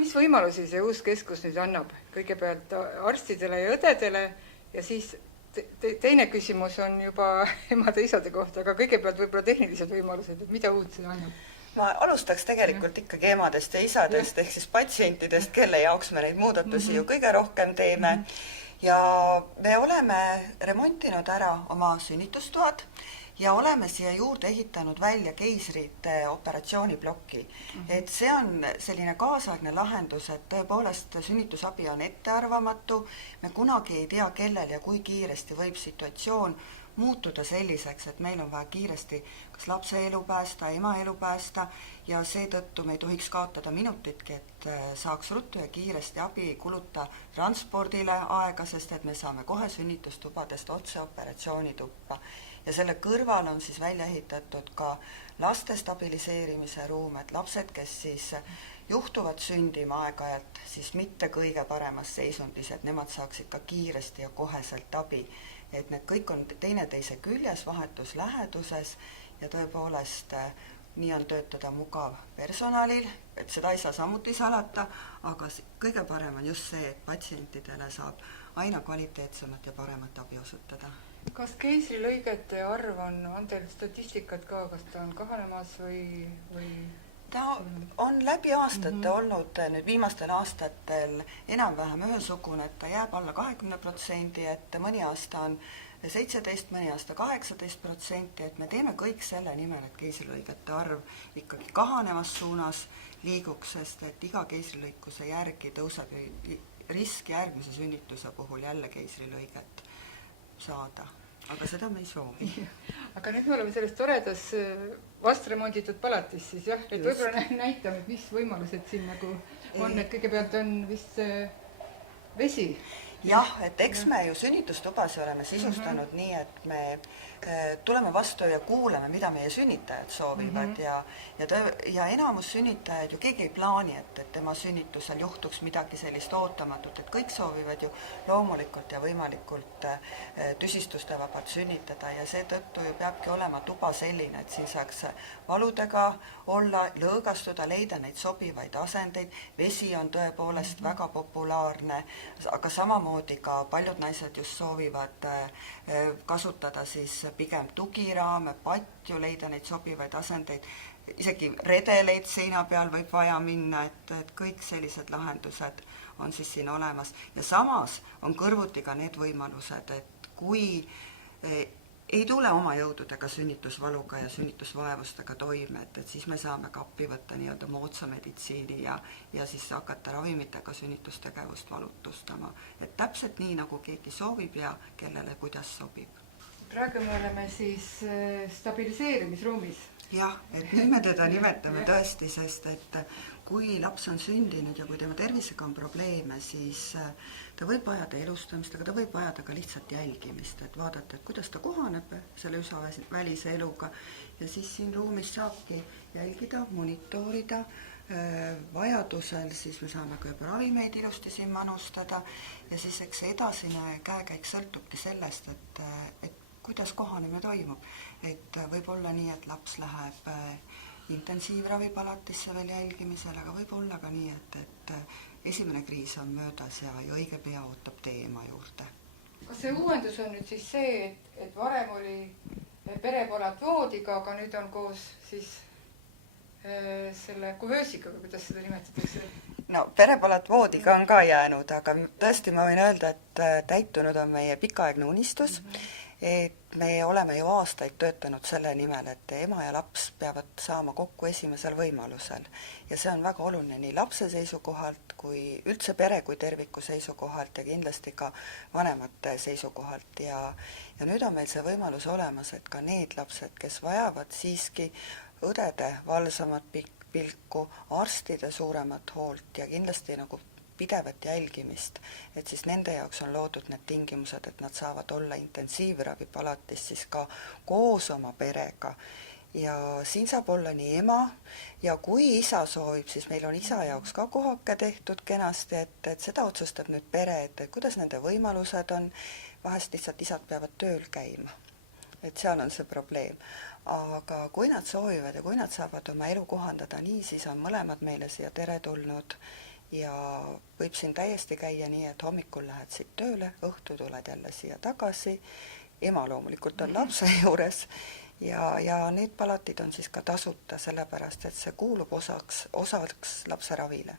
Mis võimalusi see uus keskus nüüd annab? Kõigepealt arstidele ja õdedele ja siis teine küsimus on juba emade-isade kohta, aga kõigepealt võib-olla tehnilised võimalused, et mida uut see annab? Ma alustaks tegelikult ikkagi emadest ja isadest ehk siis patsientidest, kelle jaoks me neid muudatusi ju kõige rohkem teeme. Ja me oleme remontinud ära oma sünnitustoad ja oleme siia juurde ehitanud välja keisrite operatsiooniplokki. Et see on selline kaasaegne lahendus, et tõepoolest sünnitusabi on ettearvamatu, me kunagi ei tea, kellel ja kui kiiresti võib situatsioon muutuda selliseks, et meil on vaja kiiresti kas lapse elu päästa, ema elu päästa ja seetõttu me ei tohiks kaotada minutitki, et saaks ruttu ja kiiresti abi, ei kuluta transpordile aega, sest et me saame kohe sünnitustubadest otse operatsioonituppa. Ja selle kõrval on siis välja ehitatud ka laste stabiliseerimise ruum, et lapsed, kes siis juhtuvad sündima aeg-ajalt, siis mitte kõige paremas seisundis, et nemad saaksid ka kiiresti ja koheselt abi. Et need kõik on teineteise küljes, vahetus läheduses ja tõepoolest nii on töötada mugav personalil, et seda ei saa samuti salata, aga kõige parem on just see, et patsientidele saab aina kvaliteetsemat ja paremat abi osutada. Kas keisrilõigete arv on teil statistikat ka, kas ta on kahanemas või? Ta on läbi aastate olnud nüüd viimastel aastatel enam-vähem ühesugune, et ta jääb alla 20%, et mõni aasta on 17, mõni aasta 18%, et me teeme kõik selle nimel, et keisrilõigete arv ikkagi kahanevas suunas liiguks, sest et iga keisrilõikuse järgi tõuseb risk järgmise sünnituse puhul jälle keisrilõiget saada, aga seda me ei soovi. Aga nüüd me oleme selles toredas vastremonditud palatis siis jah, et võib-olla näitame, mis võimalused siin nagu on, et kõigepealt on vist vesi. Jah, et eks me ju sünnitustubasi oleme sisustanud nii, et me tuleme vastu ja kuuleme, mida meie sünnitajad soovivad ja enamus sünnitajaid ju keegi ei plaani, et tema sünnitusel juhtuks midagi sellist ootamatut, et kõik soovivad ju loomulikult ja võimalikult tüsistustevabalt sünnitada ja seetõttu ju peabki olema tuba selline, et siin saaks valudega olla, lõõgastuda, leida neid sobivaid asendeid. Vesi on tõepoolest väga populaarne, aga samamoodi ka paljud naised just soovivad kasutada siis pigem tugiraame, patju, leida neid sobivaid asendeid, isegi redeleid seina peal võib vaja minna, et kõik sellised lahendused on siis siin olemas. Ja samas on kõrvuti ka need võimalused, et kui ei tule oma jõududega sünnitusvaluga ja sünnitusvaevustega toime, et siis me saame ka appi võtta nii-öelda moodsa meditsiini ja siis hakata ravimitega sünnitustegevust valutustama. Et täpselt nii, nagu keegi soovib ja kellele kuidas sobib. Praegu me oleme siis stabiliseerimisruumis. Jah, et nüüd me teda nimetame tõesti, sest et kui laps on sündinud ja kui tema tervisega on probleeme, siis ta võib vajada elustamist, aga ta võib vajada ka lihtsalt jälgimist, et vaadata, et kuidas ta kohaneb selle üsavälise eluga ja siis siin ruumis saabki jälgida, monitoorida, vajadusel siis me saame ka juba ravimeid ilusti siin manustada ja siis eks edasine käekäik sõltubki sellest, et kuidas kohanemine toimub. Et võib olla nii, et laps läheb intensiivravipalatisse veel jälgimisele, aga võib olla ka nii, et esimene kriis on möödas ja õige pea ootab teema juurde. Kas see uuendus on nüüd siis see, et varem oli perepalat voodiga, aga nüüd on koos siis selle kuvöösiga, kuidas seda nimetatakse? No perepalat voodiga on ka jäänud, aga tõesti ma võin öelda, et täitunud on meie pikaaegne unistus, et me oleme ju aastaid töötanud selle nimel, et ema ja laps peavad saama kokku esimesel võimalusel ja see on väga oluline nii lapse seisukohalt kui üldse pere kui terviku seisukohalt ja kindlasti ka vanemate seisukohalt ja nüüd on meil see võimalus olemas, et ka need lapsed, kes vajavad siiski õdede valsamat pilku, arstide suuremat hoolt ja kindlasti nagu pidevat jälgimist, et siis nende jaoks on loodud need tingimused, et nad saavad olla intensiivravipalatis siis ka koos oma perega. Ja siin saab olla nii ema ja kui isa soovib, siis meil on isa jaoks ka kohake tehtud kenasti, et seda otsustab nüüd pere, et kuidas nende võimalused on, vahest lihtsalt isad peavad tööl käima. et seal on see probleem. Aga kui nad soovivad ja kui nad saavad oma elu kohandada nii, siis on mõlemad meile siia teretulnud ja võib siin täiesti käia nii, et hommikul lähed siit tööle, õhtu tuled jälle siia tagasi, ema loomulikult on lapse juures ja need palatid on siis ka tasuta, sellepärast et see kuulub osaks lapse ravile.